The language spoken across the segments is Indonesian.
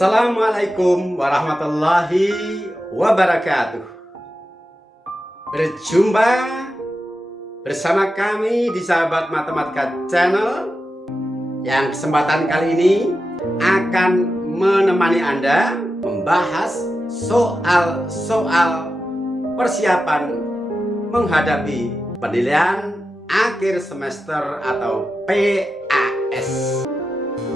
Assalamualaikum warahmatullahi wabarakatuh. Berjumpa bersama kami di Sahabat Matematika Channel, yang kesempatan kali ini akan menemani Anda membahas soal-soal persiapan menghadapi penilaian akhir semester atau PAS.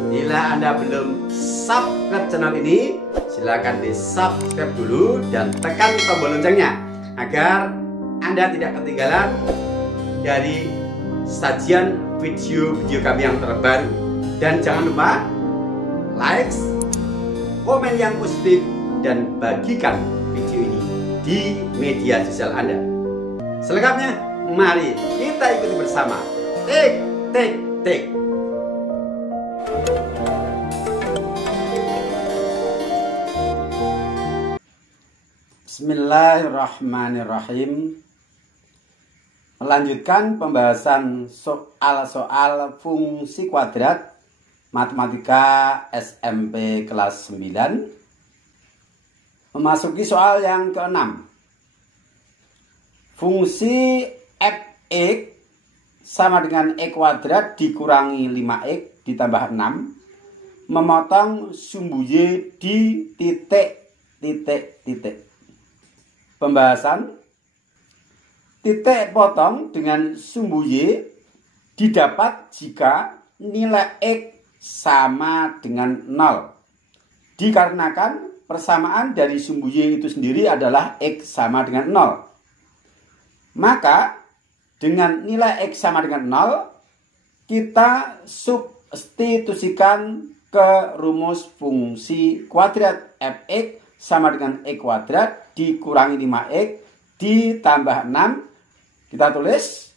Bila Anda belum subscribe channel ini, silakan di subscribe dulu dan tekan tombol loncengnya agar Anda tidak ketinggalan dari sajian video-video kami yang terbaru. Dan jangan lupa like, komen yang positif, dan bagikan video ini di media sosial Anda. Selengkapnya, mari kita ikuti bersama. Tik. Bismillahirrahmanirrahim. Melanjutkan pembahasan soal-soal fungsi kuadrat matematika SMP kelas 9. Memasuki soal yang ke-6. Fungsi fx sama dengan e kuadrat dikurangi 5x ditambah 6 memotong sumbu y di titik. Pembahasan: titik potong dengan sumbu y didapat jika nilai x sama dengan 0. Dikarenakan persamaan dari sumbu y itu sendiri adalah x sama dengan 0. Maka dengan nilai x sama dengan 0, kita substitusikan ke rumus fungsi kuadrat fx sama dengan e kuadrat dikurangi 5x ditambah 6. Kita tulis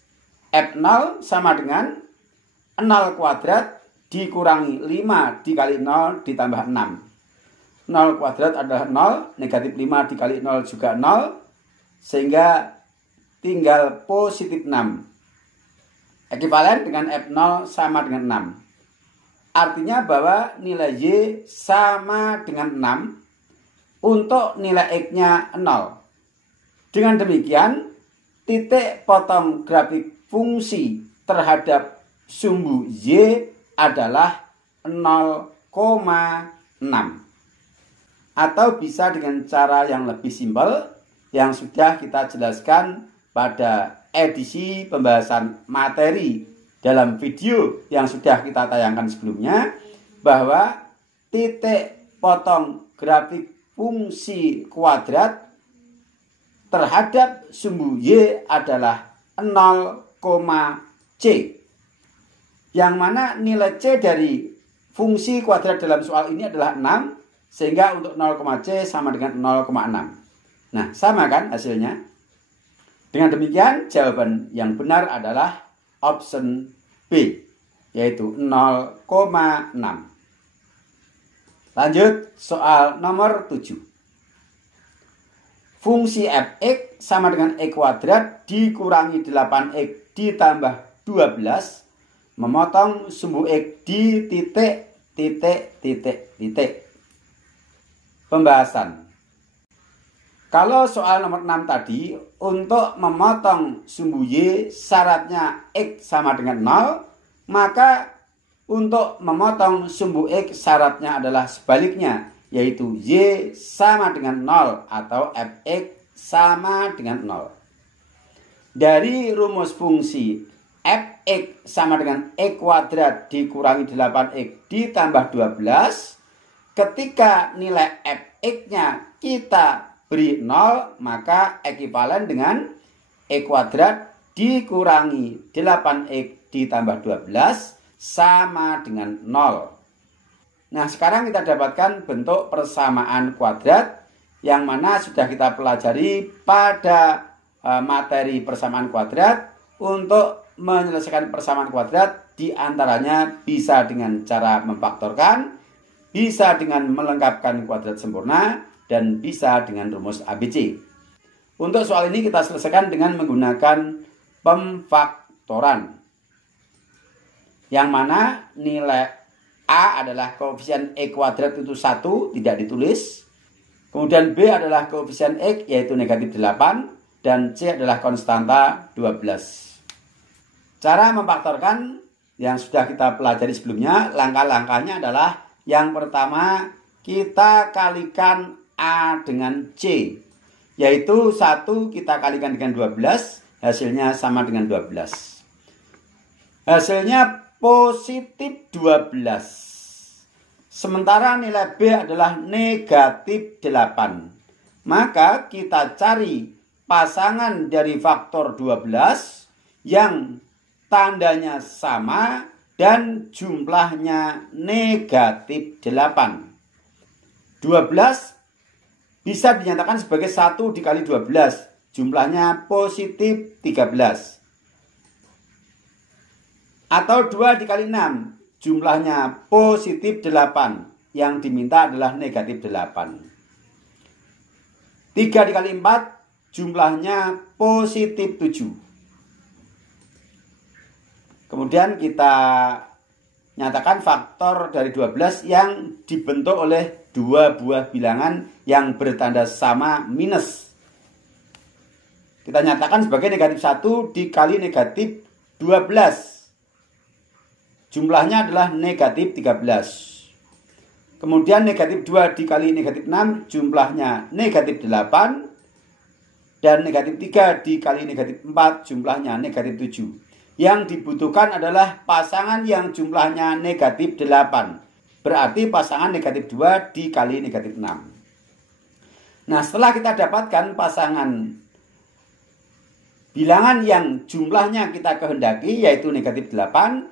f0 sama dengan 0 kuadrat dikurangi 5 dikali 0 ditambah 6. 0 kuadrat adalah 0, negatif 5 dikali 0 juga 0, sehingga tinggal positif 6. Ekivalen dengan f0 sama dengan 6. Artinya bahwa nilai y sama dengan 6 untuk nilai x-nya 0. Dengan demikian, titik potong grafik fungsi terhadap sumbu y adalah 0,6. Atau bisa dengan cara yang lebih simpel yang sudah kita jelaskan pada edisi pembahasan materi dalam video yang sudah kita tayangkan sebelumnya, bahwa titik potong grafik fungsi kuadrat terhadap sumbu y adalah 0,c, yang mana nilai c dari fungsi kuadrat dalam soal ini adalah 6, sehingga untuk 0,c sama dengan 0,6. Nah, sama kan hasilnya? Dengan demikian, jawaban yang benar adalah option B, yaitu 0,6. Lanjut soal nomor 7. Fungsi fx sama dengan e kuadrat dikurangi 8x ditambah 12 memotong sumbu x di titik. Pembahasan: kalau soal nomor 6 tadi, untuk memotong sumbu y syaratnya x sama dengan 0, maka untuk memotong sumbu x syaratnya adalah sebaliknya, yaitu y sama dengan 0 atau fx sama dengan 0. Dari rumus fungsi fx sama dengan e kuadrat dikurangi 8x ditambah 12, ketika nilai fx-nya kita beri 0, maka ekivalen dengan e kuadrat dikurangi 8x ditambah 12 sama dengan 0. Nah, sekarang kita dapatkan bentuk persamaan kuadrat yang mana sudah kita pelajari pada materi persamaan kuadrat. Untuk menyelesaikan persamaan kuadrat diantaranya bisa dengan cara memfaktorkan, bisa dengan melengkapkan kuadrat sempurna, dan bisa dengan rumus ABC. Untuk soal ini kita selesaikan dengan menggunakan pemfaktoran, yang mana nilai A adalah koefisien X kuadrat itu 1, tidak ditulis. Kemudian B adalah koefisien X, yaitu negatif 8. Dan C adalah konstanta 12. Cara memfaktorkan yang sudah kita pelajari sebelumnya, langkah-langkahnya adalah yang pertama, kita kalikan A dengan C. Yaitu 1 kita kalikan dengan 12, hasilnya sama dengan 12. Hasilnya positif 12. Sementara nilai B adalah negatif 8. Maka kita cari pasangan dari faktor 12 yang tandanya sama dan jumlahnya negatif 8. 12 bisa dinyatakan sebagai 1 dikali 12. Jumlahnya positif 13. Atau 2 dikali 6. Jumlahnya positif 8. Yang diminta adalah negatif 8. 3 dikali 4. Jumlahnya positif 7. Kemudian kita nyatakan faktor dari 12 yang dibentuk oleh dua buah bilangan yang bertanda sama minus. Kita nyatakan sebagai negatif 1 dikali negatif 12. Jumlahnya adalah negatif 13. Kemudian negatif 2 dikali negatif 6, jumlahnya negatif 8. Dan negatif 3 dikali negatif 4, jumlahnya negatif 7. Yang dibutuhkan adalah pasangan yang jumlahnya negatif 8. Berarti pasangan negatif 2 dikali negatif 6. Nah, setelah kita dapatkan pasangan bilangan yang jumlahnya kita kehendaki, yaitu negatif 8,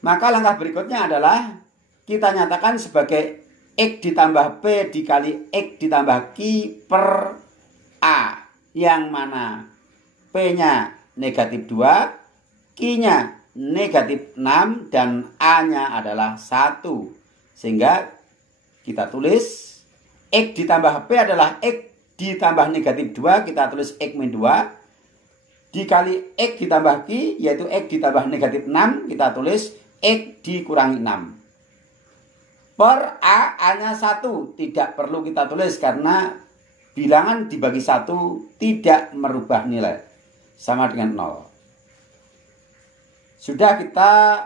maka langkah berikutnya adalah kita nyatakan sebagai X ditambah P dikali X ditambah Q per A. Yang mana P-nya negatif 2, Q-nya negatif 6, dan A-nya adalah 1. Sehingga kita tulis X ditambah P adalah X ditambah negatif 2, kita tulis X min 2. Dikali X ditambah Q, yaitu X ditambah negatif 6, kita tulis X dikurangi 6. Per A, A-nya 1. Tidak perlu kita tulis karena bilangan dibagi 1 tidak merubah nilai. Sama dengan 0. Sudah kita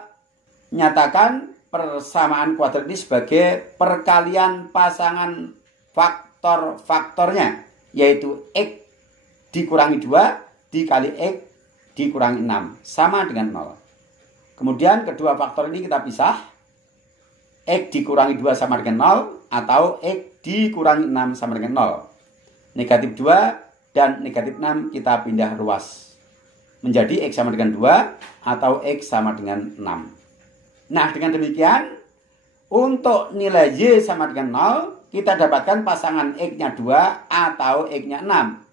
nyatakan persamaan kuadrat ini sebagai perkalian pasangan faktor-faktornya. Yaitu X dikurangi 2 dikali X dikurangi 6. Sama dengan 0. Kemudian kedua faktor ini kita pisah. X dikurangi 2 sama dengan 0. Atau X dikurangi 6 sama dengan 0. Negatif 2 dan negatif 6 kita pindah ruas. Menjadi X sama dengan 2 atau X sama dengan 6. Nah, dengan demikian, untuk nilai Y sama dengan 0, kita dapatkan pasangan X-nya 2 atau X-nya 6.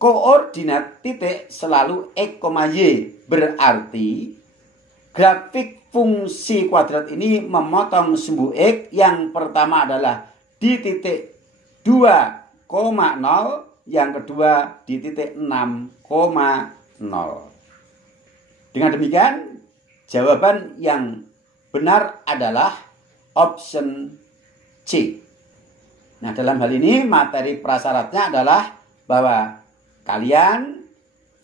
Koordinat titik selalu X, Y. Berarti grafik fungsi kuadrat ini memotong sumbu X. Yang pertama adalah di titik 2,0. Yang kedua di titik 6,0. Dengan demikian, jawaban yang benar adalah option C. Nah, dalam hal ini materi prasyaratnya adalah bahwa kalian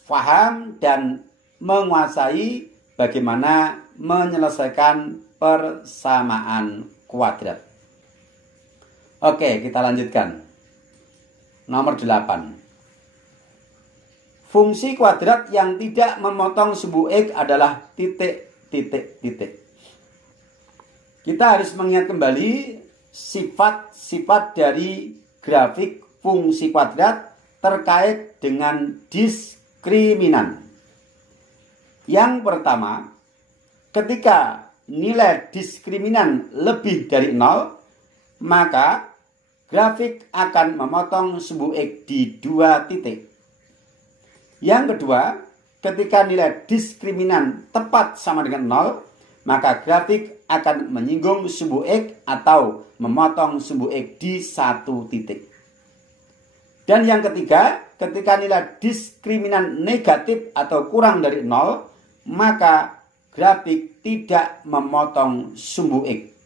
paham dan menguasai bagaimana menyelesaikan persamaan kuadrat. Oke, kita lanjutkan. Nomor 8. Fungsi kuadrat yang tidak memotong sumbu X adalah titik. Kita harus mengingat kembali sifat-sifat dari grafik fungsi kuadrat terkait dengan diskriminan. Yang pertama, ketika nilai diskriminan lebih dari 0, maka grafik akan memotong sumbu X di 2 titik. Yang kedua, ketika nilai diskriminan tepat sama dengan 0, maka grafik akan menyinggung sumbu X atau memotong sumbu X di 1 titik. Dan yang ketiga, ketika nilai diskriminan negatif atau kurang dari 0, maka grafik tidak memotong sumbu X.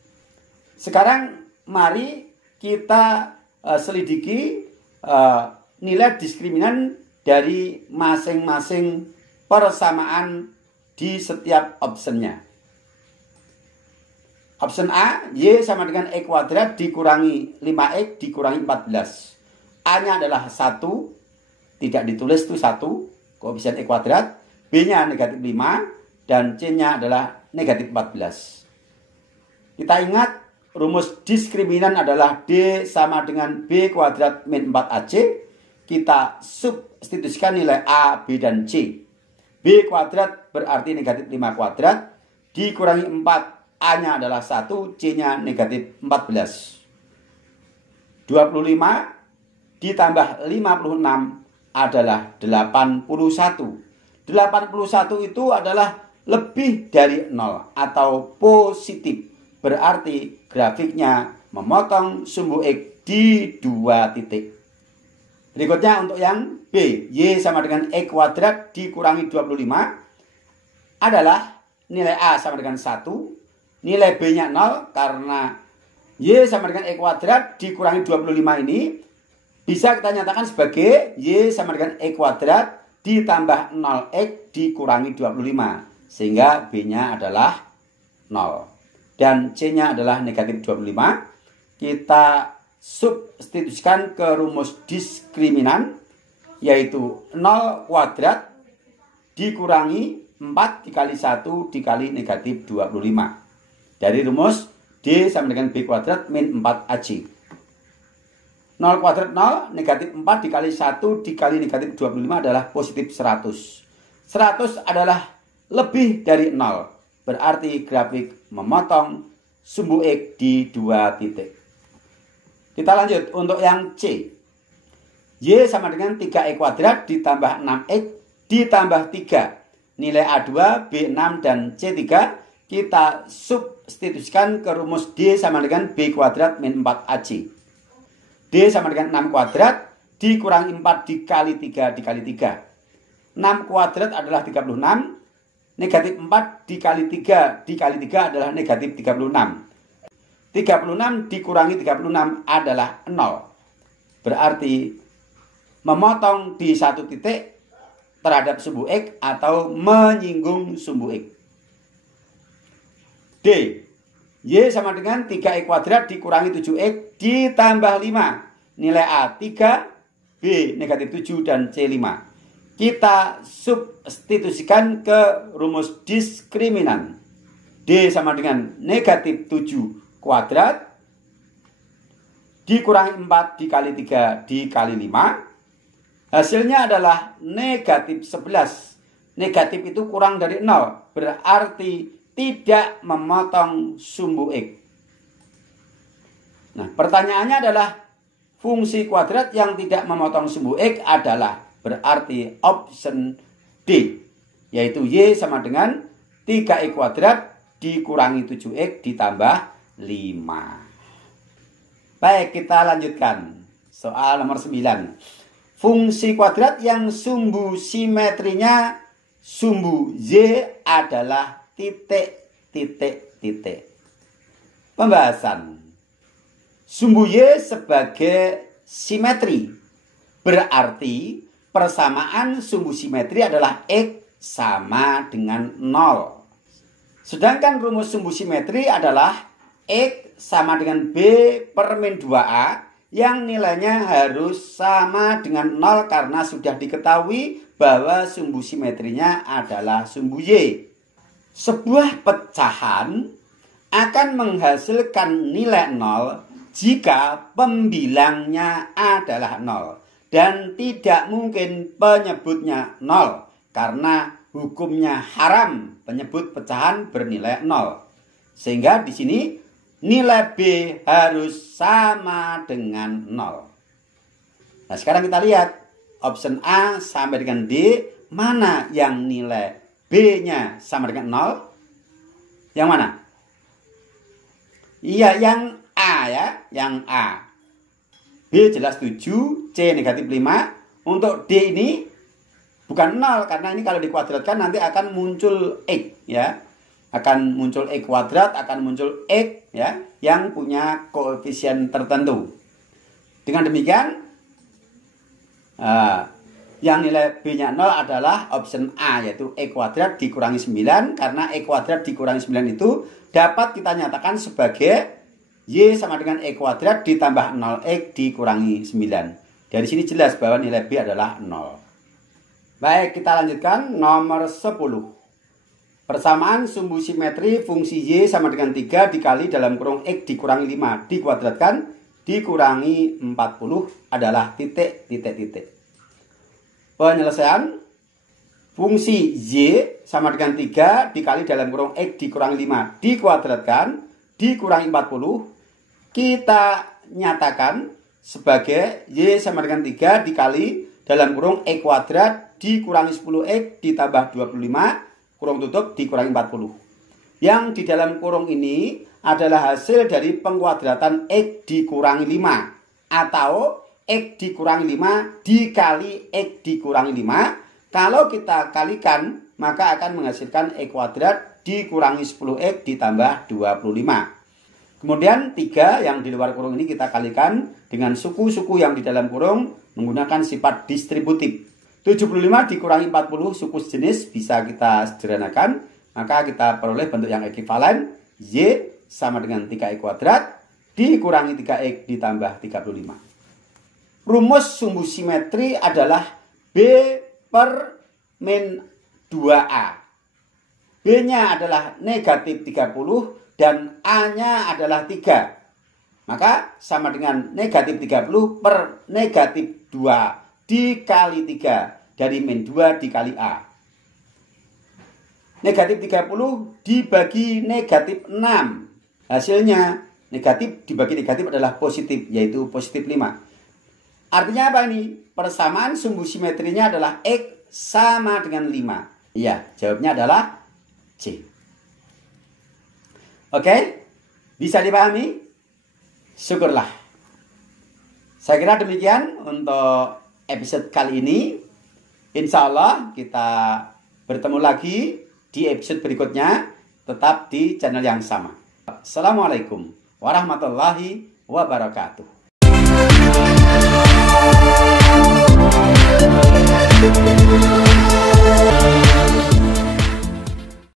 Sekarang mari kita selidiki nilai diskriminan dari masing-masing persamaan di setiap optionnya. Option A, Y sama dengan X kuadrat dikurangi 5X dikurangi 14. A-nya adalah 1, tidak ditulis itu 1, koefisien X kuadrat. B-nya negatif 5, dan C-nya adalah negatif 14. Kita ingat, rumus diskriminan adalah D sama dengan B kuadrat min 4AC. Kita substitusikan nilai A, B, dan C. B kuadrat berarti negatif 5 kuadrat, dikurangi 4, A-nya adalah 1, C-nya negatif 14. 25 ditambah 56 adalah 81. 81 itu adalah lebih dari 0 atau positif. Berarti grafiknya memotong sumbu X di 2 titik. Berikutnya untuk yang B, Y sama dengan X kuadrat dikurangi 25 adalah nilai A sama dengan 1. Nilai B-nya 0 karena Y sama dengan X kuadrat dikurangi 25 ini bisa kita nyatakan sebagai Y sama dengan X kuadrat ditambah 0X dikurangi 25. Sehingga B-nya adalah 0. Dan C-nya adalah negatif 25. Kita substitusikan ke rumus diskriminan, yaitu 0 kuadrat dikurangi 4 dikali 1 dikali negatif 25. Dari rumus D sama dengan B kuadrat min 4AC. 0 kuadrat 0, negatif 4 dikali 1 dikali negatif 25 adalah positif 100. 100 adalah lebih dari 0. Berarti grafik memotong sumbu X di 2 titik. Kita lanjut untuk yang C. Y sama dengan 3X kuadrat ditambah 6X ditambah 3. Nilai A2, B6, dan C3 kita substitusikan ke rumus D sama dengan B kuadrat min 4AC. D sama dengan 6 kuadrat dikurangi 4 dikali 3 dikali 3. 6 kuadrat adalah 36. Negatif 4 dikali 3 dikali 3 adalah negatif 36. 36 dikurangi 36 adalah 0. Berarti memotong di satu titik terhadap sumbu X atau menyinggung sumbu X. D. Y sama dengan 3X kuadrat dikurangi 7X ditambah 5. Nilai A 3, B negatif 7, dan C 5. Kita substitusikan ke rumus diskriminan. D sama dengan negatif 7 kuadrat dikurangi 4 dikali 3 dikali 5. Hasilnya adalah negatif 11. Negatif itu kurang dari 0. Berarti tidak memotong sumbu X. Nah, pertanyaannya adalah fungsi kuadrat yang tidak memotong sumbu X adalah berarti option D, yaitu Y sama dengan 3X kuadrat dikurangi 7X ditambah 5. Baik, kita lanjutkan. Soal nomor 9. Fungsi kuadrat yang sumbu simetrinya sumbu Y adalah titik. Pembahasan. Sumbu Y sebagai simetri. Berarti persamaan sumbu simetri adalah X sama dengan 0. Sedangkan rumus sumbu simetri adalah X sama dengan B per min 2A yang nilainya harus sama dengan 0 karena sudah diketahui bahwa sumbu simetrinya adalah sumbu Y. Sebuah pecahan akan menghasilkan nilai 0 jika pembilangnya adalah 0 dan tidak mungkin penyebutnya 0 karena hukumnya haram penyebut pecahan bernilai 0. Sehingga di sini nilai B harus sama dengan 0. Nah, sekarang kita lihat option A sampai dengan D, mana yang nilai B-nya sama dengan 0? Yang mana? Iya, yang A ya, yang A. B jelas 7, C negatif 5. Untuk D ini bukan 0 karena ini kalau dikuadratkan nanti akan muncul X ya. akan muncul E kuadrat, akan muncul X ya, yang punya koefisien tertentu. Dengan demikian, yang nilai B-nya 0 adalah option A, yaitu E kuadrat dikurangi 9, karena E kuadrat dikurangi 9 itu dapat kita nyatakan sebagai Y sama dengan E kuadrat ditambah 0X dikurangi 9. Dari sini jelas bahwa nilai B adalah 0. Baik, kita lanjutkan nomor 10. Persamaan sumbu simetri fungsi Y sama dengan 3 dikali dalam kurung X dikurangi 5 dikuadratkan dikurangi 40 adalah titik. Penyelesaian fungsi Y sama dengan 3 dikali dalam kurung X dikurangi 5 dikuadratkan dikurangi 40 kita nyatakan sebagai Y sama dengan 3 dikali dalam kurung X kuadrat dikurangi 10X ditambah 25 kurung tutup dikurangi 40. Yang di dalam kurung ini adalah hasil dari pengkuadratan X dikurangi 5 atau X dikurangi 5 dikali X dikurangi 5. Kalau kita kalikan maka akan menghasilkan X kuadrat dikurangi 10X ditambah 25. Kemudian 3 yang di luar kurung ini kita kalikan dengan suku-suku yang di dalam kurung menggunakan sifat distributif. 75 dikurangi 40 suku sejenis bisa kita sederhanakan. Maka kita peroleh bentuk yang ekuivalen. Y sama dengan 3X kuadrat dikurangi 3X ditambah 35. Rumus sumbu simetri adalah B per min 2A. B-nya adalah negatif 30 dan A-nya adalah 3. Maka sama dengan negatif 30 per negatif 2 dikali 3 dari min 2 dikali A. Negatif 30 dibagi negatif 6. Hasilnya negatif dibagi negatif adalah positif, yaitu positif 5. Artinya apa ini? Persamaan sumbu simetrinya adalah X sama dengan 5. Iya, jawabnya adalah C. Oke? Bisa dipahami? Syukurlah. Saya kira demikian untuk episode kali ini. Insya Allah kita bertemu lagi di episode berikutnya, tetap di channel yang sama. Assalamualaikum warahmatullahi wabarakatuh.